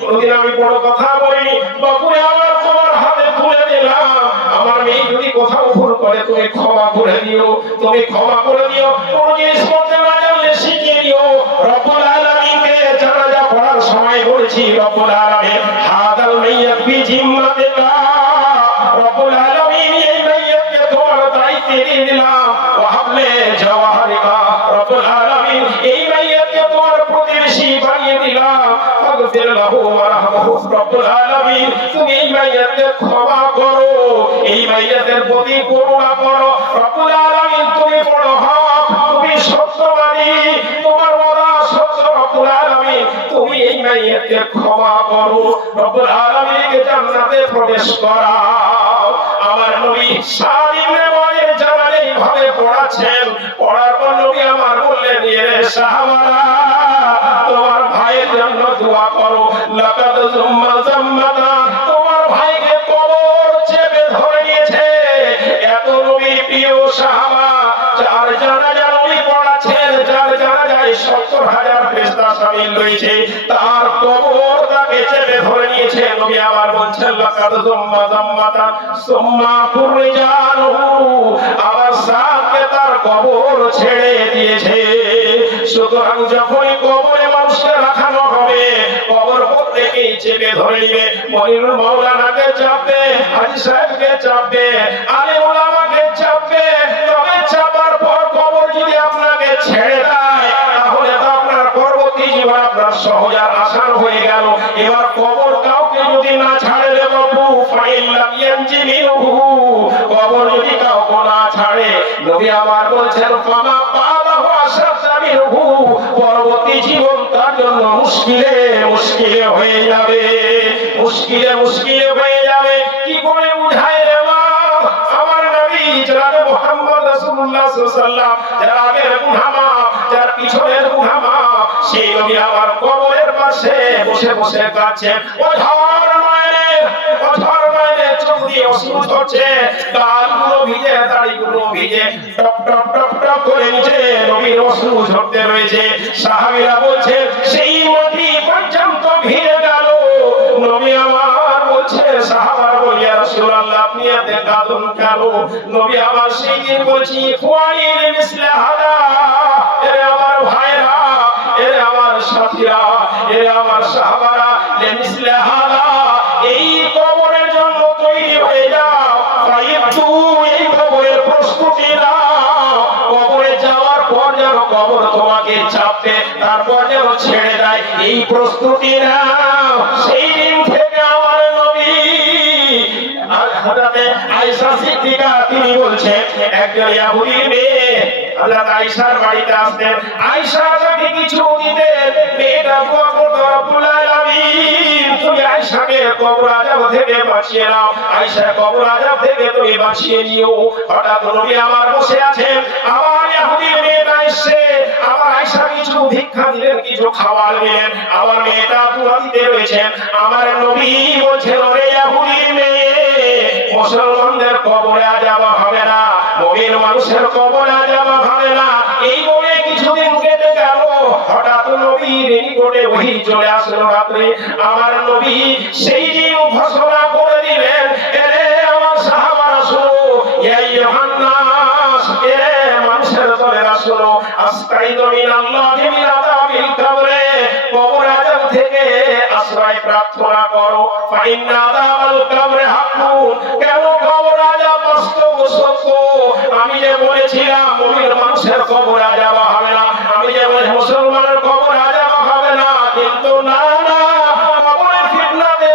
কোনদিন আমি আমার মেয়ে যদি কোথাও ভুল করে, তুমি ক্ষমা করে দিও। তুমি ক্ষমা করে দিও। কোন জিনিস করতে না জানলে শিখিয়ে দিও। রব্বুল আলামিনকে জানাজা পড়ার সময় বলেছি, রব্বুল করুণা করো। রব্বুল আলামিন, তুমি বড় হক তুমি সত্যবাদী। তোমার ওয়াদা সত্য, রব্বুল আলামিন। তুমি এই মাইয়াতকে ক্ষমা করো। রব্বুল আলামিনকে জান্নাতে প্রবেশ করাও। আমার নবী সাদিনে শামিল রয়েছে। তার কবর তাকে চেপে ধরে নিয়েছে। নবী আবার বলছেন, লাকাদ জুম্মা জাম্মাতা সুম্মা ফুরজানহু আবার সাথে তার কবর ছেড়ে দিয়েছে। সুতরাং যখনই কবরে মানুষকে রাখানো হবে, কবর প্রত্যেকেই চেপে ধরে নিবে। মনিরুল মাওলানাকে চাপবে, হাজি সাহেবকে চাপবে আলে ওলামাকে চাপবে আপনার আসান হয়ে গেল। এবার কবর কাউকে যদি না ছাড়ে রে বাবু ফাইল্লাম ইয়ানজি কবর যদি কাউকে না ছাড়ে, নবী আমার বলছেন, ফামা পরবর্তী জীবন তার জন্য মুশকিলে মুশকিলে হয়ে যাবে। মুশকিলে মুশকিলে হয়ে যাবে। কি করে বুঝায় রে আমার নবী জনাবে মুহাম্মদ রাসূলুল্লাহ সাল্লাল্লাহু আলাইহি ওয়াসাল্লাম, যার আগের গুনাহ যার পিছনের গুনাহ সেই নবী আমার কবরের পাশে বসে বসে ও ঝড় মায়ের ও ঝড় চোখ দিয়ে অশ্রু ঝরছে গালগুলো ভিজে, দাড়িগুলো ভিজে, টপ টপ টপ টপ করে নিচে নবীর অশ্রু ঝরতে রয়েছে। সাহাবীরা বলছে, সেই নদী পর্যন্ত ভিড়ে গেল। নবী আমার বলছে, সাহাবারা বলি রাসূলুল্লাহ, আপনি এত কাঁদুন কেন? নবী আমার সেই দিন বলছি খুয়াইল মিসলে হাদা। আমার সাহাবারা লেমিসলে হালা এই কবরের জন্য তৈরি হয়ে যাও। ফাইতু এই কবরের প্রস্তুতি নাও। কবরে যাওয়ার পর যেন কবর তোমাকে চাপবে, তারপর যেন ছেড়ে দেয়। এই প্রস্তুতি নাও। সেই আয়েশা সিদ্দিকা তিনি একজন ইহুদি মেয়ে আয়েশার বাড়িতে আসতেন আয়েশা তাকে কিছু মেয়েটা রব্বুল আলামিন, তুমি আয়েশাকে কবর আযাব থেকে বাঁচিয়ে নাও। আয়েশা কবর আযাব থেকে তুমি বাঁচিয়ে নিও। হঠাৎ নবী আমার বসে আছেন, আমার ইহুদি মেয়েটা এসে আমার আয়েশা কিছু ভিক্ষা দিলেন কিছু খাবার দিলেন আমার মেয়েটা দোয়া দিতে রয়েছেন। আমার নবী বলছেন, ওরে মেয়ে মুসলমানদের কবরে আযাব হবে না। মুমিন মানুষের কবরে আযাব হবে না। এই বলে কিছুদিন কেটে গেল। হঠাৎ নবীর নিকটে ওহী চলে আসলো রাত্রে। আমার নবী সেই দিন ঘোষণা করে দিলেন, এরে আমার সাহাবারা শোনো আযাব থেকে আশ্রয় প্রার্থনা করো। কেন আমি যে বলেছিলাম মানুষের কবর হবে না। আমি যে মুসলমানের কবর হবে না। কিন্তু না না কবরের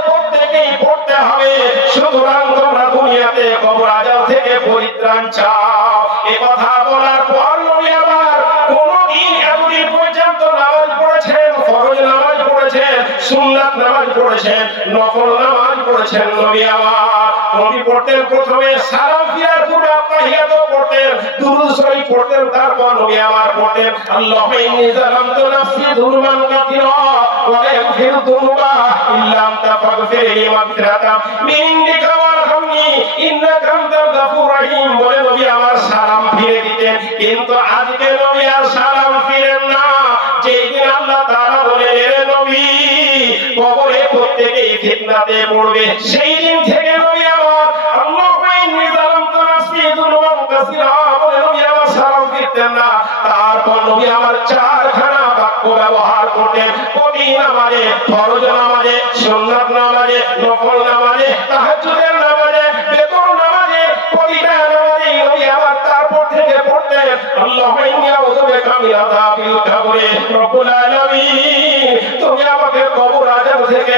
প্রত্যেকেই পড়তে হবে। সুতরাং তোমরা দুনিয়াতে থেকে পরিত্রাণ চাও। পড়েছেন নফল নামাজ পড়েছেন নবী নবী পড়তেন প্রথমে পড়তেন দুরূদ শরীফ পড়তেন, তারপর নবী পড়তেন। যালামতু নাফসি যুলমান ওয়া লা ইল্লা আনতা মিন ইন্নাকা বলে নবী আমার সালাম ফিরে দিতেন। কিন্তু আজকে নবী আর সালাম ফিতনাতে পড়বে সেই দিন থেকে নবী আমার আল্লাহ ইন্নী যালামতু নাফসি যুলমান কাসীরা বলে, নবী আমার সালাম ফিরতেন না। তারপর নবী আমার চারখানা বাক্য ব্যবহার করতেন। কবি নামাজে, ফরজ নামাজে, সুন্নাত নামাজে, নফল নামাজে, তাহাজ্জুদের নামাজে বেতন নামাজে, প্রতিটা নামাজে নবী আমার তারপর থেকে পড়তেন। আল্লাহুম্মা ইন্নী আউযু বিকা মিন আযাবিল কবরে। রব্বুল আলামিন তুমি আমাকে কবর আযাব থেকে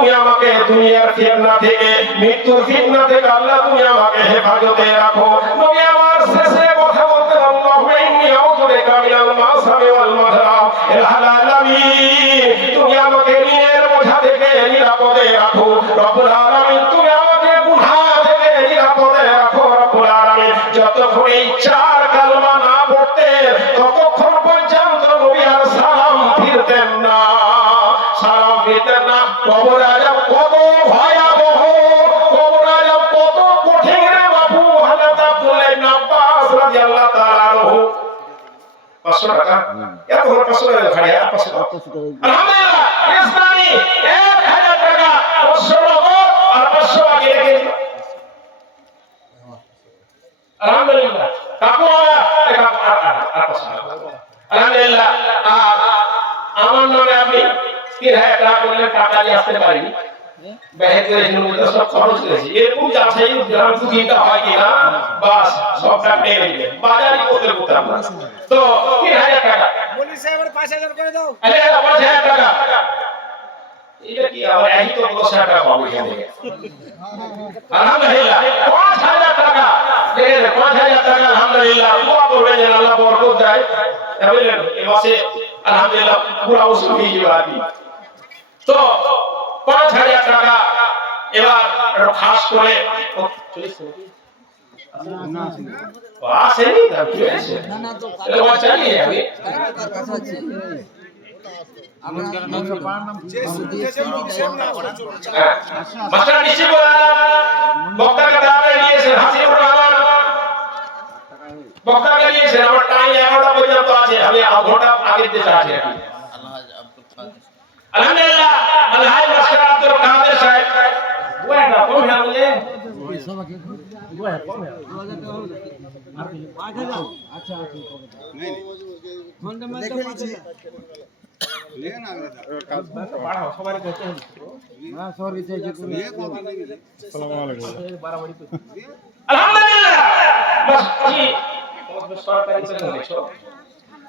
তুমি আমাকে দুনিয়ার ফিতনা থেকে, মৃত্যুর ফিতনা থেকে আল্লাহ তুমি আমাকে হেফাজতে রাখো। নবী আমার শেষে কথা বলতে আল্লাহুম্মা ইন্নী আউযু বিকা মিনাল মাসামি ওয়াল মাদরাম ইলাহাল আলামিন তুমি আমাকে দিল আলহামদুলিল্লাহ আলহামদুলিল্লাহ আর আমার নামে আপনি তিন হাজার টাকা করলে টাকা নিয়ে আসতে পারিনি সব খরচ করেছি এরকম যাচাই পুঁজিটা হয় কিনা বাস সব পেয়ে নেবে করতে করতাম তো তিন হাজার টাকা সাহেবের পাঁচ হাজার করে দাও। হাজার টাকা। এটা কি আমার এই তো দশ টাকা পাবো আলহামদুলিল্লাহ। পাঁচ হাজার টাকা। পাঁচ হাজার টাকা, আলহামদুলিল্লাহ। এবার খাস করে ও, চল্লিশ নাকি? ও, আসেনি তা কি হয়েছে তাহলে ও চালিয়ে যাবে যে শুনতেছে লোক সেম না করে চলুন হ্যাঁ। মাস্টার নিশ্চিত বক্তাকে দাঁড়াতে নিয়েছেন হাসিবুর রহমান বক্তাকে নিয়েছেন আমার টাইম এগারোটা পর্যন্ত আছে আমি আধ ঘণ্টা আগে দিতে আছি আর কি আলহামদুলিল্লাহ আলহাজ মাস্টার আব্দুল কাদের সাহেব বুয়া না কোন হ্যাঁ বলে আলহামদুলিল্লাহ বাস কি সরকারি করে নিয়েছো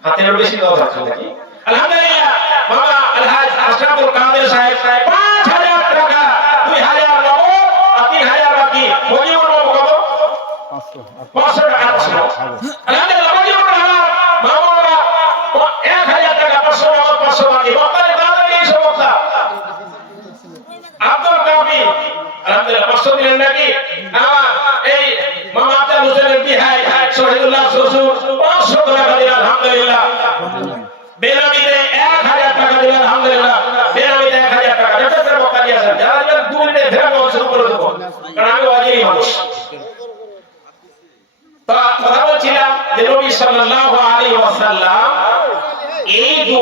হাতের বেশি দেওয়া যাচ্ছে নাকি আলহামদুলিল্লাহ বাবা আলহাজ আশরাফুল কাদের সাহেব 5000 টাকা 2000 নগদ আর 3000 বাকি মজিবুর বাবু কত 500 টাকা 500 আলহামদুলিল্লাহ মজিবুর রহমান মামুরা 1000 টাকা 500 নগদ 500 বাকি বক্তারে দাদা নিয়েছে বক্তা আব্দুল কাফি আলহামদুলিল্লাহ 500 দিলেন নাকি হ্যাঁ এই মামা আব্দুল হোসেনের বিহাই শহীদুল্লাহ শ্বশুর 500 টাকা দিলেন আলহামদুলিল্লাহ বেনামিতে 1000 টাকা দিলেন আলহামদুলিল্লাহ বেনামিতে 1000 টাকা যথেষ্ট বক্তা দিয়েছেন যারা দিবেন দু মিনিটে ফের বল শুরু করে দেবো কারণ আমি ওয়াজিবই মানুষ তো কথা বলছিলাম যে নবী সাল্লাল্লাহু আলাইহি ওয়াসাল্লাম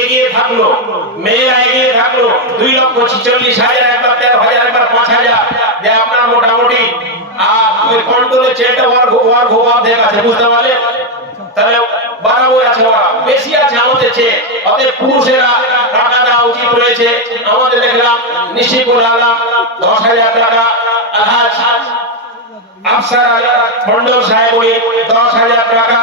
এগিয়ে থাকল মেয়েরা এগিয়ে থাকল দুই লক্ষ ছিচল্লিশ হাজার, একবার তেরো হাজার, একবার পাঁচ হাজার। যে আপনার মোটামুটি, আর তুমি কন্ট্রোলের চেয়েটা ওয়ার ওয়ার ঘোয়া দেখ আছে, বুঝতে পারলে? তাহলে বাড়াবো আছে ওরা, বেশি আছে আমাদের চেয়ে। অতএব পুরুষেরা টাকা দেওয়া উচিত রয়েছে। আমাদের দেখলাম নিশিপুর আলাম, দশ হাজার টাকা। আলহাজ আফসার হাজার মন্ডল সাহেব দশ হাজার টাকা।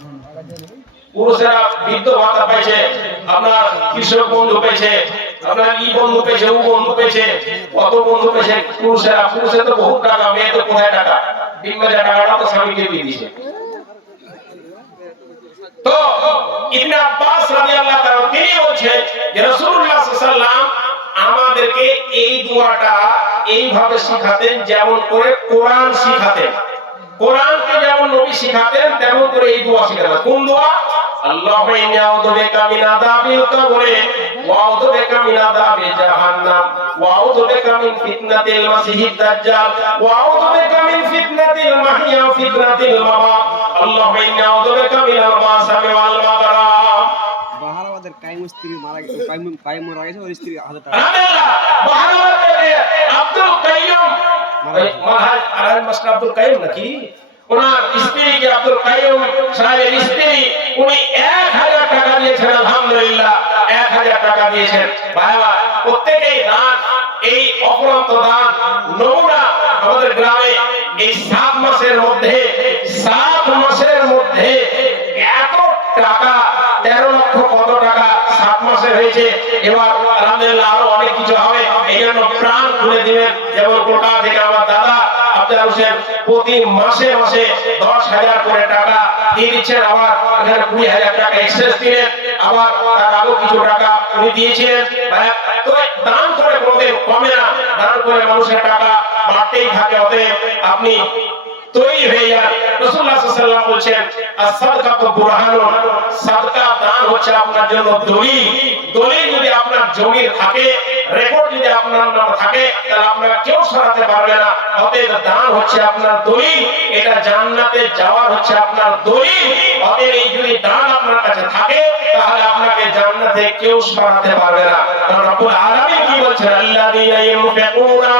পুরুষেরা বৃদ্ধ ভাতা পেয়েছে আপনার কৃষক বন্ধু পেয়েছে আপনার ই বন্ধু পেয়েছে ও বন্ধু পেয়েছে কত বন্ধু পেয়েছে পুরুষেরা, পুরুষের তো বহুত টাকা, মেয়ে তো কোথায় টাকা টাকাটা তো স্বামীকে দিয়ে দিয়েছে। তো, ইবনে আব্বাস রাদিয়াল্লাহু তাআলা তিনি বলছেন যে রাসূলুল্লাহ সাল্লাল্লাহু আমাদেরকে এই দোয়াটা এইভাবে শিখাতেন, যেমন করে কোরআন শিখাতেন। কোরআনকে যেমন নবী শিখাতেন, তেমন করে এই দোয়া শিখাতেন। কোন দোয়া? আল্লাহুম্মা ইন্নী আউযু বিকা মিন আযাবিল কবরি ওয়া আউযু বিকা মিন আযাবি জাহান্নাম ওয়া আউযু বিকা মিন ফিতনাতিল মাসিহিদ দাজ্জাল ওয়া আউযু বিকা মিন ফিতনাতিল মাহইয়া ফিতনাতিল মামাত আল্লাহুম্মা ইন্নী আউযু বিকা মিনাল মাসামি ওয়াল কাইম স্ত্রী মারা গেছে কাইম কাইম মারা গেছে ওর স্ত্রী হাজার টাকা। আলহামদুলিল্লাহ আব্দুল কাইয়ুম ওই মহারাজ আলহাজ আব্দুল কাইয়ুম নাকি? ওনার স্ত্রী কি আব্দুল সাহেবের স্ত্রী, উনি এক হাজার টাকা দিয়েছেন, আলহামদুলিল্লাহ, এক হাজার টাকা দিয়েছেন। ভাইবা প্রত্যেকেই দান, এই অপরন্ত দান, নমুনা আমাদের গ্রামে এই সাত মাসের মধ্যে, সাত মাসের মধ্যে এত টাকা, তেরো লক্ষ কত টাকা সাত মাসে হয়েছে। এবার আলহামদুলিল্লাহ আরও অনেক কিছু হবে। এই জন্য প্রাণ খুলে দিবেন। যেমন কলকাতা থেকে আমার দাদা প্রতি মাসে মাসে দশ হাজার করে টাকা দিয়ে দিচ্ছেন। আবার এখানে কুড়ি হাজার টাকা এক্সেস দিলেন। আবার তার আরও কিছু টাকা উনি দিয়েছিলেন। তো দান করে কোনোদিন কমে না। দান করে মানুষের টাকা বাড়তেই থাকে। অতএব আপনি তৈরি হয়ে যান রাসূলুল্লাহ সাল্লাল্লাহু আলাইহি বলছেন বুরহানুন সাদকা দান হচ্ছে আপনার জন্য দলিল। দলিল যদি আপনার জমির থাকে রেকর্ড যদি আপনার নাম থাকে, তাহলে আপনাকে কেউ সরাতে পারবে না। অতএব দান হচ্ছে আপনার দলিল। এটা জান্নাতে যাওয়ার হচ্ছে আপনার দলিল। অতএব এই যদি দান আপনার কাছে থাকে জান্নাতে কেউ সরাতে পারবে না। কারণ রব্বুল আলামিন কি বলছেন? আল্লাযীনা ইউনফিকুনা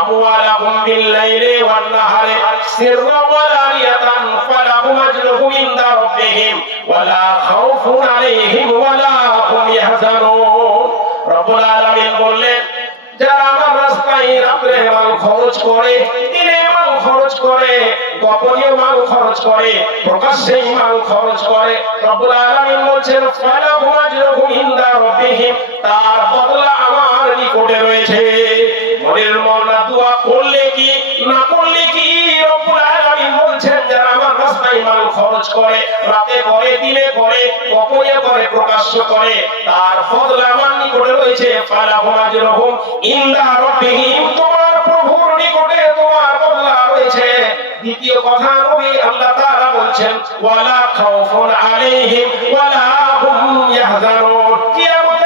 আমওয়ালাহুম বিল-লাইলি ওয়ান-নাহারি সিররা ওয়া আলানিয়াতান ফালাহুম আজরুহুম ইনদা রাব্বিহিম ওয়া লা খাউফুন আলাইহিম ওয়া লা হুম ইয়াহজানুন। রব্বুল আলামিন বললেন, যারা আমার রাস্তায় রাত্রে মাল খরচ করে, দিনে খরচ করে গোপনীয় মাল খরচ করে, প্রকাশ্যে মাল খরচ করে। রব্বুল আলামিন বলছেন ইনদা তার বদলা আমার নিকটে রয়েছে। মনের মনা দোয়া করলে কি, না করলে কি? রব্বুল আলামিন আমার রাস্তায় মাল খরচ করে, রাতে করে, দিনে করে, গোপনে করে, প্রকাশ্য করে, তার বদলা আমার নিকটে রয়েছে। ইনদা কথা নবী আল্লাহ তাআলা বলছেন ওয়ালা খাউফুন আলাইহিম ওয়ালা হুম ইয়াহজানুন। কিয়ামতের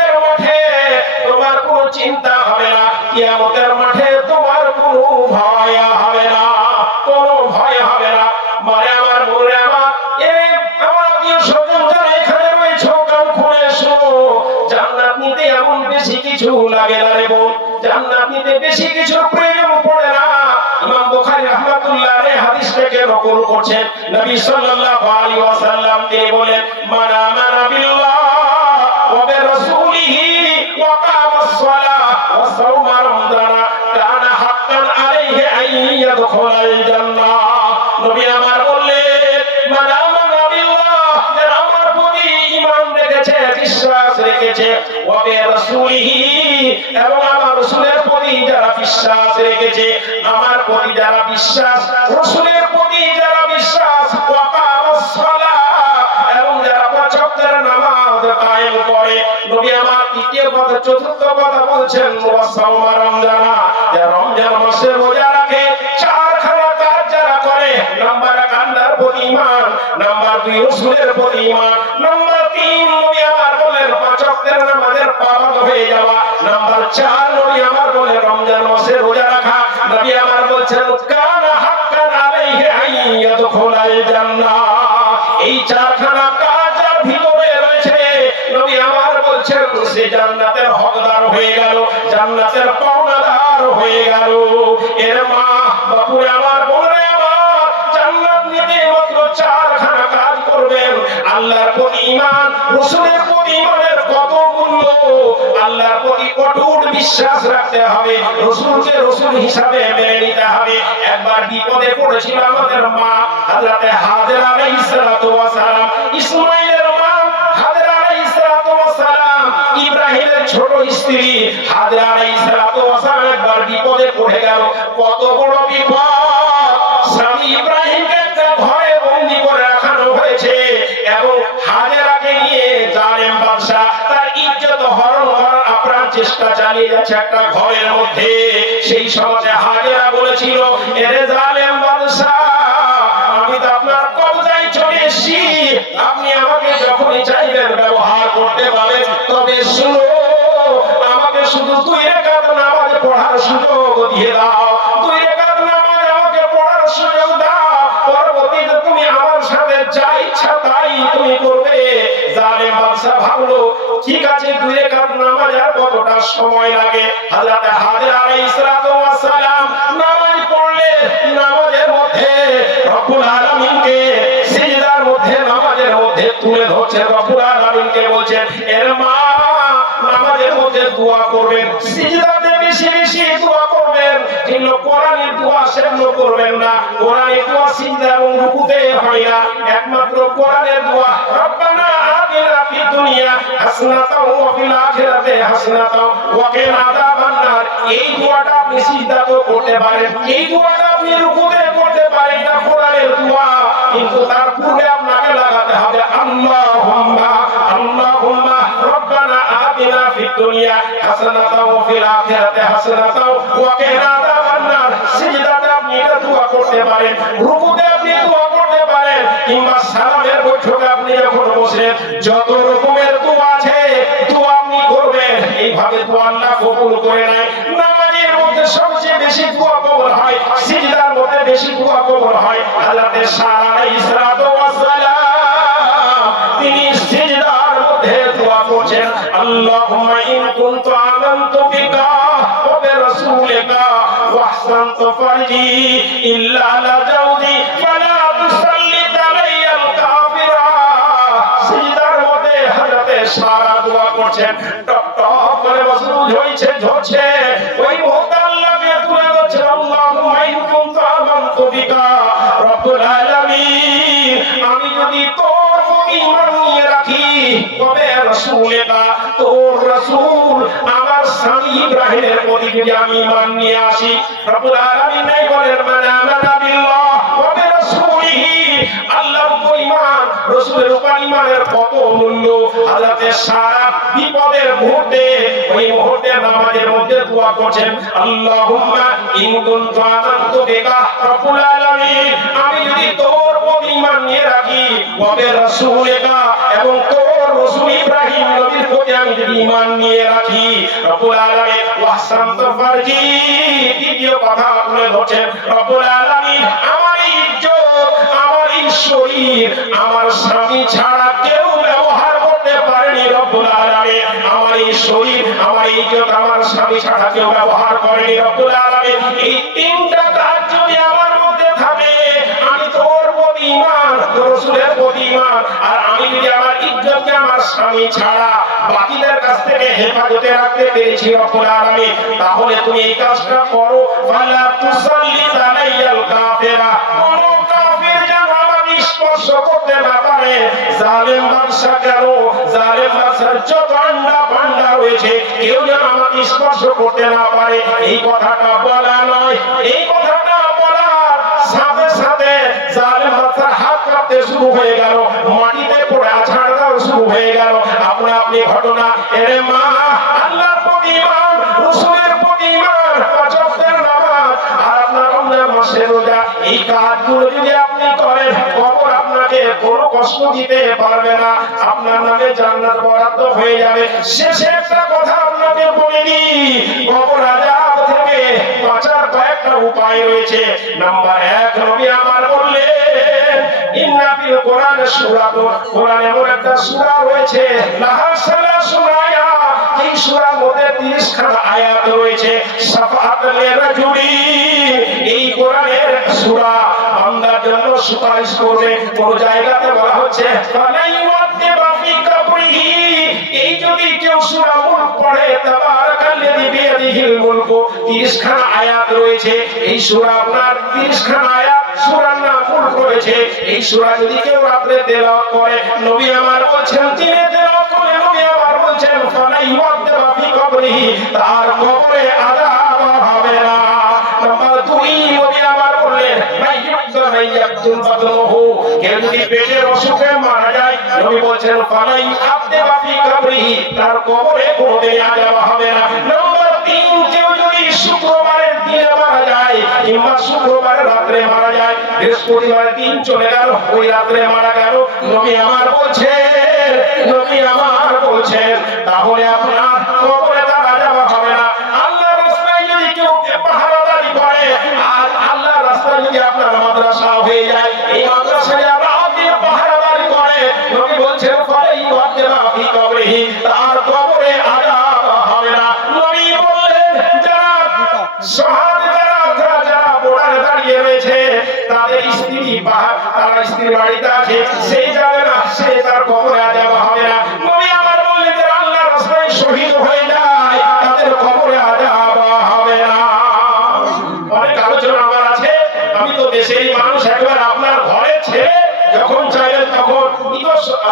নবী সাল্লাল্লাহু আলাইহি ওয়াসাল্লাম তিনি বলেন, মান আমানা বিল্লাহ ওয়া বিরাসূলিহি ওয়া কামাস সালাহ ওয়া সাওমা রমজানা কানা হাক্কান আলাইহি আন ইয়াদখুলাল জান্নাহ। নবী আমার বললেন, মান আমানা বিল্লাহ, যারা আমার প্রতি ঈমান রেখেছে বিশ্বাস রেখেছে, ওয়া বিরাসূলিহি এবং আমার রাসূলের প্রতি যারা বিশ্বাস রেখেছে, আমার প্রতি যারা বিশ্বাস, রাসূলের প্রতি যারা বিশ্বাস এবং যারা পাঁচ নামাজ কায়েম করে। নবী আমার তৃতীয় কথা, চতুর্থ কথা বলছেন রমজানা। যারা রমজান মাসে রোজা রাখে, চারখানা কাজ যারা করে, নাম্বার এক আল্লাহর প্রতি নাম্বার দুই রাসূলের প্রতি নাম্বার তিন নবী আমার বলেন পাঁচ নামাজের পাবন্দ হয়ে যাওয়া। নাম্বার চার, নবী আমার বলে, রমজান মাসে রোজা রাখা। নবী আমার বলছেন, কানা হাক্কান আলাইহি আইয়াদখুলাল জান্নাহ। এই চারখানা কাজার ভিতরে রয়েছে। নবী আমার বলছেন, সে জান্নাতের হকদার হয়ে গেল, জান্নাতের পাওনাদার হয়ে গেল। এর বিশ্বাস রাখতে হবে, রসুলকে রসুল হিসাবে মেনে নিতে হবে। একবার বিপদে পড়েছিল আমাদের মা, হযরতে হাজেরা আলাইহিস সালাতু ইসমাইলের মা হাজেরা আলাইহিস সালাতু ইব্রাহিমের ছোট স্ত্রী হাজেরা আলাইহিস সালাতু একবার বিপদে পড়ে গেল। কত বড় বিপদ! স্বামী ইব্রাহিমকে চেষ্টা চালিয়ে যাচ্ছে একটা ঘরের মধ্যে। সেই সময় হাজেরা বলেছিল, এরে জালেম আমি তো আপনার কবজায় চলে এসেছি। আপনি আমাকে যখনই চাইবেন ব্যবহার করতে পারেন। তবে শুনো, আমাকে শুধু দুই রেখাত নামাজ পড়ার সুযোগ দিয়ে দাও। দুই রেখাত নামাজ আমাকে পড়ার সুযোগ দাও। পরবর্তীতে তুমি আমার সাথে যা ইচ্ছা তাই তুমি করবে। জালেম বাদশা ভাবলো, ঠিক আছে, দুই রেখাত কতটা সময় লাগে। হযরত হাজরা আলাইহিস সালাম নামাজ পড়লে নামাজের মধ্যে রব্বুল আলামিনকে সিজদার মধ্যে, নামাজের মধ্যে তুলে ধরছে রব্বুল আলামিনকে বলছেন, এর মা নামাজের মধ্যে দোয়া করবেন। সিজদাতে বেশি বেশি দোয়া কিন্তু কোরআনের দোয়া সেগুলো করবেন না। কোরআনের দোয়া সিজদা এবং রুকুতে হয় না। একমাত্র কোরআনের দোয়া, রব্বানা আতিনা ফিদ দুনিয়া হাসনাতাও ওয়া ফিল আখিরাতি হাসনাতাও ওয়া কিনা আযাবান নার এই দোয়াটা আপনি সিজদাতেও করতে পারেন। এই দোয়াটা আপনি রুকুতে করতে পারেন না কোরআনের দোয়া। কিন্তু তার পূর্বে আপনাকে লাগাতে হবে, আল্লাহুম্মা আল্লাহুম্মা, রব্বানা আতিনা ফিদ দুনিয়া হাসানাতাও ওয়া ফিল আখিরাতি হাসানাতাও ওয়া করতে পারেন রুকুতে আপনি দোয়া করতে পারেন, কিংবা সালামের বৈঠকে আপনি যখন বসেন, যত রকমের দোয়া আছে, দোয়া আপনি করবেন। এইভাবে দোয়া আল্লাহ কবুল করে নেয়। নামাজের মধ্যে সবচেয়ে বেশি দোয়া কবুল হয়, সিজদার মধ্যে বেশি দোয়া কবুল হয় আল্লাহর সারা সালাতু ওয়াস সালাম তিনি সিজদার মধ্যে দোয়া করছেন, আল্লাহুম্মা ইন কুনতু আমানতু ইল্লা আলা জাওজি ফালা তুসাল্লিত আলাইয়াল কাফিরা সিজদার মধ্যে হযরতে সারা দোয়া করছেন। টপ টপ করে মসরুজ হইছে ঝরছে। ওই মুহূর্তে আল্লাহকে তুলে ধরছেন, আল্লাহুম্মা ইন কুনতু আমানতু বিকা রব্বুল আলামিন, আমি যদি তোর প্রতি ঈমান নিয়ে রাখি, তবে রাসূলেকা তোর রাসূল স্বামী ইব্রাহিমের প্রতি আমি ঈমান নিয়ে আসি। বলেন মান আমানা কত মূল্য? আল্লাহতে সারা বিপদের মুহূর্তে, ওই মুহূর্তে নামাজের মধ্যে দোয়া করছেন, আল্লাহুম্মা ইন কুনতু আমানতু আমি যদি তোর ঈমান নিয়ে রাখি। ওয়া বিরাসূলিকা এবং তোর রাসূল ইব্রাহিম নবীর প্রতি আমি যদি ঈমান নিয়ে রাখি, রব্বুল আলামিন ওয়াহসানতু ফারজি দ্বিতীয় কথা তুলে ধরছেন, রব্বুল আলামিন, আমার ইজ্জত, আমার শরীর, আমার স্বামী ছাড়া কেউ ব্যবহার করতে পারেনি রব্বুল আলামিন। আমার এই শরীর, আমার ইজ্জত, আমার স্বামী ছাড়া কেউ ব্যবহার করেনি রব্বুল আলামিন। এই তিনটা কাজ যদি আমার মধ্যে থাকে আমি তোর প্রতি ঈমান তোর রাসূলের প্রতি আর আমি যদি আমার ইজ্জতকে আমার স্বামী ছাড়া বাকিদের কাছ থেকে হেফাজতে রাখতে পেরেছি রব্বুল আলামিন, তাহলে তুমি এই কাজটা করো। ফালা তুসাল্লিত আলাইয়াল কাফিরা। কোন কাফির যেন আমাকে স্পর্শ করতে না পারে। জালেম বাদশা কেন জালেম বাদশার যত আন্ডা পান্ডা রয়েছে, কেউ যেন আমাকে স্পর্শ করতে না পারে। এই কথাটা বলা নয়। এই কথাটা বলার সাথে সাথে শুরু হয়ে গেল, মাটিতে পড়ে আছাড় দেওয়া শুরু হয়ে গেল। আপনা আপনি ঘটনা এরে মা, আল্লাহর প্রতি ঈমান, রাসূলের প্রতি ঈমান পাঁচ আপনার রমজান মাসের রোজা, এই কাজগুলো যদি আপনি কষ্ট দিতে পারবে না। আপনার নামে জান্নাত বরাদ্দ হয়ে যাবে। শেষে একটা কথা আপনাকে বলে দিই। কবর থেকে বাঁচার কয়েকটা উপায় রয়েছে। নাম্বার এক, নবী আমার বললেন, ইন্না ফিল কোরআনে সূরা। কোরআনে এমন একটা সূরা রয়েছে লাহা সূরায়া। এই সূরার মধ্যে 30 খানা আয়াত রয়েছে শাফাআত লিরাজুলি এই কোরআনের সূরা জন্য সুপারিশ করবে। কোন জায়গাতে বলা হচ্ছে এই যদি কেউ সূরা মুলক পড়ে, তাবারাকাল্লাযী বিয়াদিহিল মুলকু 30 খানা আয়াত রয়েছে। এই সূরা আপনার 30 খানা আয়াত এই সূরা যদি কেউ রাতে তেলাওয়াত করে, নবী আমার তেলাওয়াত নবী আমার কবরিহি। তার কবরে আযাব শুক্রবারের যায় মারা যায়, বৃহস্পতিবার দিন চলে গেল, ওই রাত্রে মারা গেল। নবী আমার বলছেন, নবী আমার বলছেন, তাহলে আপনার তারা বাড়িতে আছে সেই যাবে না, সে তার কবরে আযাব হবে না। নবী আমার বললেন যারা আল্লাহর রাস্তায় শহীদ হয়ে যায়, তাদের কবরে আযাব হবে না। অনেক আলোচনা আমার আছে। আমি তো দেশেরই মানুষ, একবার আপনার ঘরে ছেড়ে যখন চাইলেন তখন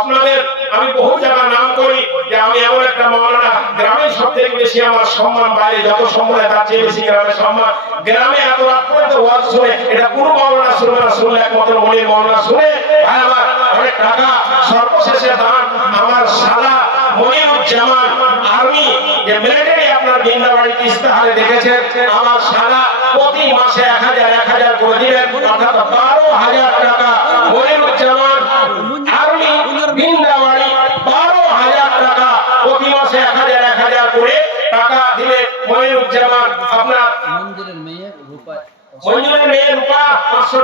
আপনাদের, আমি বহু জায়গা নাম করি, যে আমি এমন একটা মৌলানা গ্রামে সব থেকে বেশি আমার সম্মান, বাইরে যত সম্মান তার চেয়ে বেশি গ্রামে সম্মান। গ্রামে এত রাত ওয়াজ শুনে, এটা কোনো মৌলানা শুনবে না, শুনলে একমাত্র মনির মৌলানা শুনে, ভাই আমার, অনেক টাকা, সর্বশেষে দান, আমার সারা মনিরুজ্জামান আর্মি, যে মিলিটারি আপনার বিন্দাবাড়িতে ইস্তাহারে দেখেছেন আমার সারা প্রতি মাসে এক হাজার এক হাজার করে দিবেন, অর্থাৎ বারো হাজার টাকা মনিরুজ্জামান আর্মি বিন্দাবাড়ি বারো হাজার টাকা প্রতি মাসে এক হাজার এক হাজার করে টাকা দিলেন মনিরুজ্জামান আপনার মন্দিরের মেয়ে রূপা মঞ্জুরের মেয়ের রূপা পাঁচশো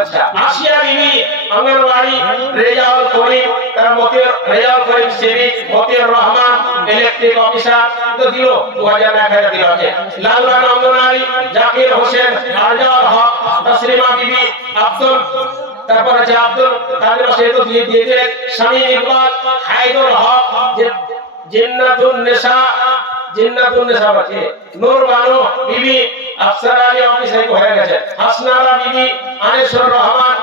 আচ্ছা আসিয়া বিবি অঙ্গনবাড়ি রেজাউল করিম, তার Motiur, Rezaul Karim civic Motiur Rahman electric officer তো দিল 2000 এক হাজার দিল আছে। লালবাগ অঙ্গনবাড়ি জাকির হোসেন আরজাউল হক, তসলিমা বিবি, আব্দুল, তারপর আছে তো দিয়ে দিয়ে দিলেন শামীম ইকবাল, হায়দুল হক জিন্নাতুন নেশা জিন্নাতুন নেশা আছে নূর বানু বিবি আফসার আলী অফিসে হয়ে গেছে। হাসনারা বিবি আনেশ্বর রহমান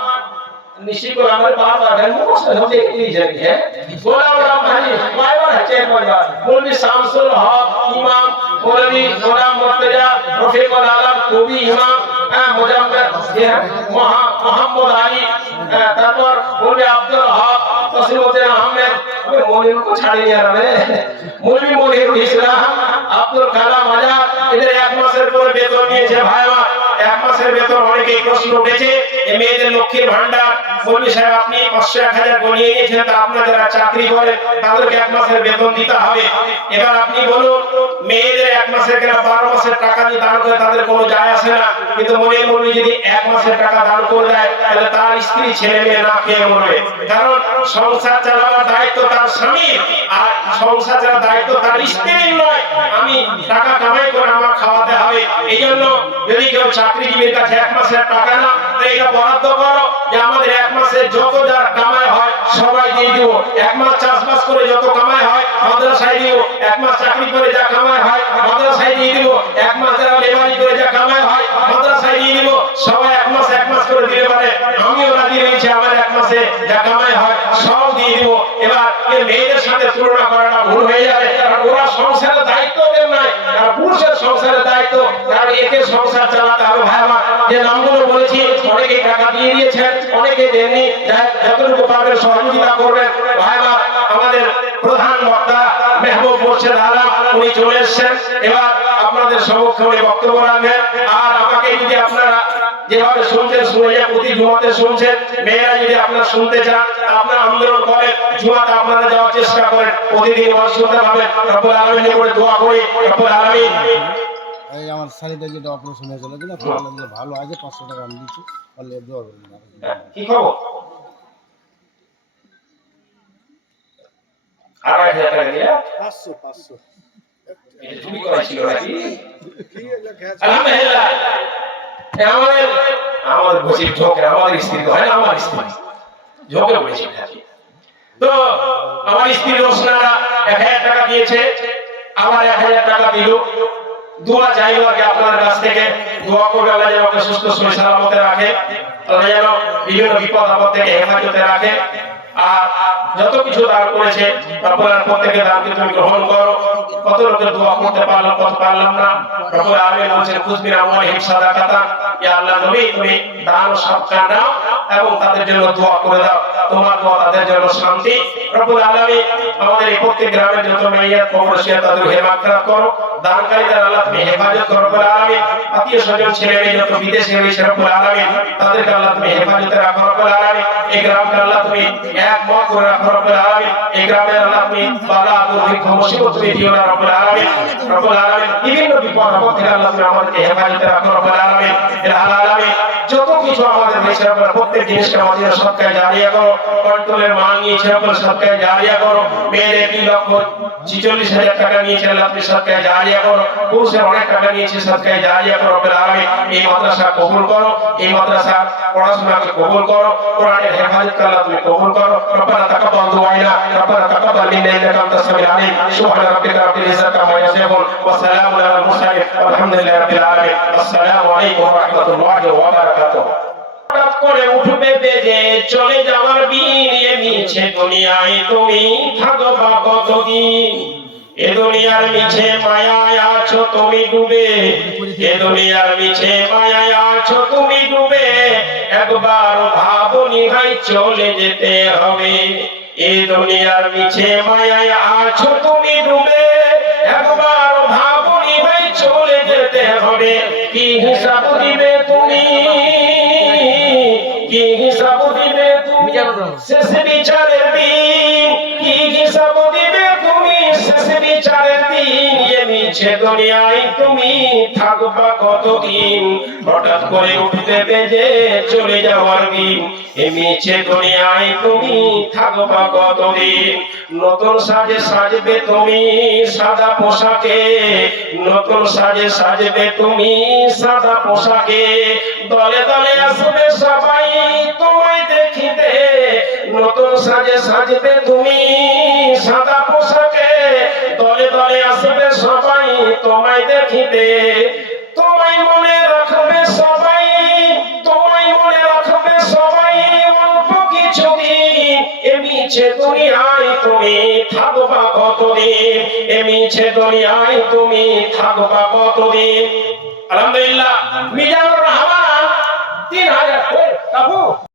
নিশিকো আমার বাপ আগে মুখস্থ হতে জানি হ্যাঁ গোলাম রব্বানি কয়বার আছে কয়বার মৌলভী শামসুল হক ইমাম মৌলভী গোলাম মুর্তজা রফিকুল আলম কবি ইমাম হ্যাঁ মোজাম্মেল মোহাম্মদ আলী হ্যাঁ, তারপর মৌলভী আব্দুল হক তসলিমউদ্দিন আহমেদ ওই মনির কো ছাড়ি নিয়ে যাবে মৌলভী মনিরুল ইসলাম আব্দুল কালাম আজাদ এদের এক মাসের পরে বেতন নিয়েছে ভাই এক মাসের বেতন অনেকেই প্রশ্ন উঠেছে মেয়েদের লক্ষ্মীর ভান্ডার মৌলী সাহেব আপনি পাঁচশো এক হাজার গনিয়ে নিয়েছেন, তা আপনার চাকরি করে তাদেরকে এক মাসের বেতন দিতে হবে। এবার আপনি বলুন, মেয়েদের এক মাসের কেনা বারো মাসের টাকা দিয়ে দান করে তাদের কোনো যায় আসে না। কিন্তু মনে মনে যদি এক মাসের টাকা দান করে দেয়, তাহলে তার স্ত্রী ছেলে মেয়ে না খেয়ে মরবে। কারণ সংসার চালাবার দায়িত্ব তার স্বামীর আর সংসার চালার দায়িত্ব তার স্ত্রীর নয়। আমি টাকা কামাই করে আমার খাওয়াতে হবে এই জন্য যদি কেউ চাকরিজীবীর কাছে এক মাসের টাকা না এটা বরাদ্দ করো যে আমাদের এক মাসে যত যার কামাই হয়, সবাই দিয়ে দিব। এক মাস চাষবাস করে যত কামাই হয়, মাদ্রাসায় দিব। এক মাস চাকরি করে যা কামাই হয়, মাদ্রাসায় দিয়ে দিব। এক মাস যারা লেবারি করে যা কামাই হয়, মাদ্রাসায় দিয়ে দিব। সবাই এক মাস এক মাস করে দিতে পারে। আমিও রাজি রয়েছি আমার এক মাসে যা কামাই হয়, সব দিয়ে দিব। এবার এই মেয়েদের সাথে তুলনা করাটা ভুল হয়ে যাবে। কারণ ওরা সংসারের দায়িত্ব দেন নাই। আর পুরুষের সংসারের দায়িত্ব, কারণ একে সংসার চালাতে হবে ভাই আমার যে নামগুলো বলেছি অনেকেই টাকা দিয়ে দিয়েছেন, অনেকে দেননি। যতটুকু পারবেন সহযোগিতা করবেন। ভাই আমার আমাদের প্রধান বক্তা মেহবুব মোর্শেদ আলম, উনি চলে এসেছেন। এবার আপনাদের সমক্ষে বক্তব্য রাখবেন। আর আমাকে যদি আপনারা যেভাবে শুনছেন শুনে প্রতি জুমাতে শুনছেন মেয়েরা যদি আপনারা শুনতে চান আপনারা আন্দোলন করেন জুমাতে আপনারা যাওয়ার চেষ্টা করেন প্রতিদিন ওয়াজ শুনতে পাবেন। রব্বুল আলামিনের উপরে দোয়া করি রব্বুল আলামিন। এই আমার শাড়িটা যেটা অপারেশন হয়েছিল কিনা ভালো আছে পাঁচশো টাকা আমি দিচ্ছি বললে দোয়া করবেন কি খবর? আড়াই হাজার টাকা দিয়ে? পাঁচশো পাঁচশো। এটা চুরি করা নাকি? কি লেখা আছে? আলহামদুলিল্লাহ। এ আমাদের আমাদের বসে ঝোঁকে আমাদের স্ত্রী হয় আমার স্ত্রী। ঝোঁকে বসে তো, আমার স্ত্রী রোশনারা এক হাজার টাকা দিয়েছে, আমার এক হাজার টাকা দিল। দোয়া চাইলো আগে আপনার কাছ থেকে, দোয়া করবে আল্লাহ যেন ওকে সুস্থ শরীর সালামতে রাখে, আল্লাহ যেন বিভিন্ন বিপদ আপদ থেকে হেফাজতে রাখে। আর যত কিছু দান করেছে আপনার প্রত্যেকে দানকে তুমি গ্রহণ করো। কত লোকের দোয়া করতে পারলাম, কত পারলাম না। রব্বুল আলামিন বলছেন কুসবির আমল হিম সাদাকাতা ইয়া আল্লাহ নবী তুমি দান সবকা নাও এবং তাদের জন্য দোয়া করে দাও। তোমার দোয়া, তাদের জন্য শান্তি। রব্বুল আলামিন আমাদের এই প্রত্যেক গ্রামের যত মাইয়াত কবর শিয়া তাদের হেমাকরাত করো। দানকারীদের আল্লাহ তুমি হেফাজত করো, রব্বুল আলামিন। আত্মীয় স্বজন, ছেলে মেয়ে যত বিদেশে রয়েছে, রব্বুল আলামিন, তাদেরকে আল্লাহ তুমি হেফাজতে রাখো, রব্বুল আলামিন। এই গ্রামকে আল্লাহ তুমি এক মত করে রাখো, রব্বুল আলামিন। এই গ্রামের আল্লাহ তুমি বালা দুর্ভিক্ষ, মুসিবত তুমি দিও না, রব্বুল আলামিন। রব্বুল আলামিন, বিভিন্ন বিপদ আপদ থেকে আল্লাহ তুমি আমাদেরকে হেফাজতে রাখো, রব্বুল আলামিন। এর আলামিন যত কিছু আমাদের দেশে আপনার প্রত্যেক জিনিসকে আমাদের সরকার জারিয়া করো কন্ট্রোলের মাল নিয়েছে আপনার সরকার জারিয়া করো মেয়েদের দুই লক্ষ ছিচল্লিশ হাজার টাকা নিয়েছে আল্লাহ আপনি সরকার জারিয়া করো পুরুষের অনেক টাকা নিয়েছে সরকার জারিয়া করো আলামী এই মাদ্রাসা কবুল করো, এই মাদ্রাসা পড়াশোনাকে কবুল করো, কোরআনের হেফাজত আল্লাহ তুমি কবুল করো। রব্বানা তাকাব্বাল দুআইনা, রব্বানা তাকাব্বাল মিন্না ইন্নাকা আনতাস সামিউল আলিম। সুবহান রাব্বিকা রাব্বিল ইজ্জাতি আম্মা ইয়াসিফুন। ওয়া সালামুন আলাল মুরসালিন। আলহামদুলিল্লাহি রাব্বিল আলামিন। আসসালামু আলাইকুম ওয়া রাহমাতুল্লাহি ওয়া বারাকাতুহু। হঠাৎ করে উঠবে বেজে চলে যাওয়ার বিয়ে মিছে দুনিয়ায় তুমি থাকবা কতদিন? এ দুনিয়ার মিছে মায়ায় আছো তুমি ডুবে। এ দুনিয়ার মিছে মায়ায় আছো তুমি ডুবে। একবার ভাবনি ভাই চলে যেতে হবে। এ দুনিয়ার মিছে মায়ায় আছো তুমি ডুবে। একবার ভাবনি ভাই চলে যেতে হবে। কি হিসাব দিবে তুমি? কি হিসাব দিবে তুমি শেষ বিচারের দিন? কি হিসাব সাদা পোশাকে। নতুন সাজে সাজবে তুমি সাদা পোশাকে। দলে দলে আসবে সবাই তোমায় দেখিতে। নতুন সাজে সাজবে তুমি সাদা পোশাকে। দলে দলে আসবে সবাই তোমায় দেখিতে, তোমায় মনে রাখবে সবাই, তোমায় মনে রাখবে সবাই, অল্প কিছুদিন এমিছে দুনিয়ায় তুমি থাকবা কতদিন? এমিছে দুনিয়ায় তুমি থাকবা কতদিন? আলহামদুলিল্লাহ, মিজানুর রহমান, তিন হাজার। কাপু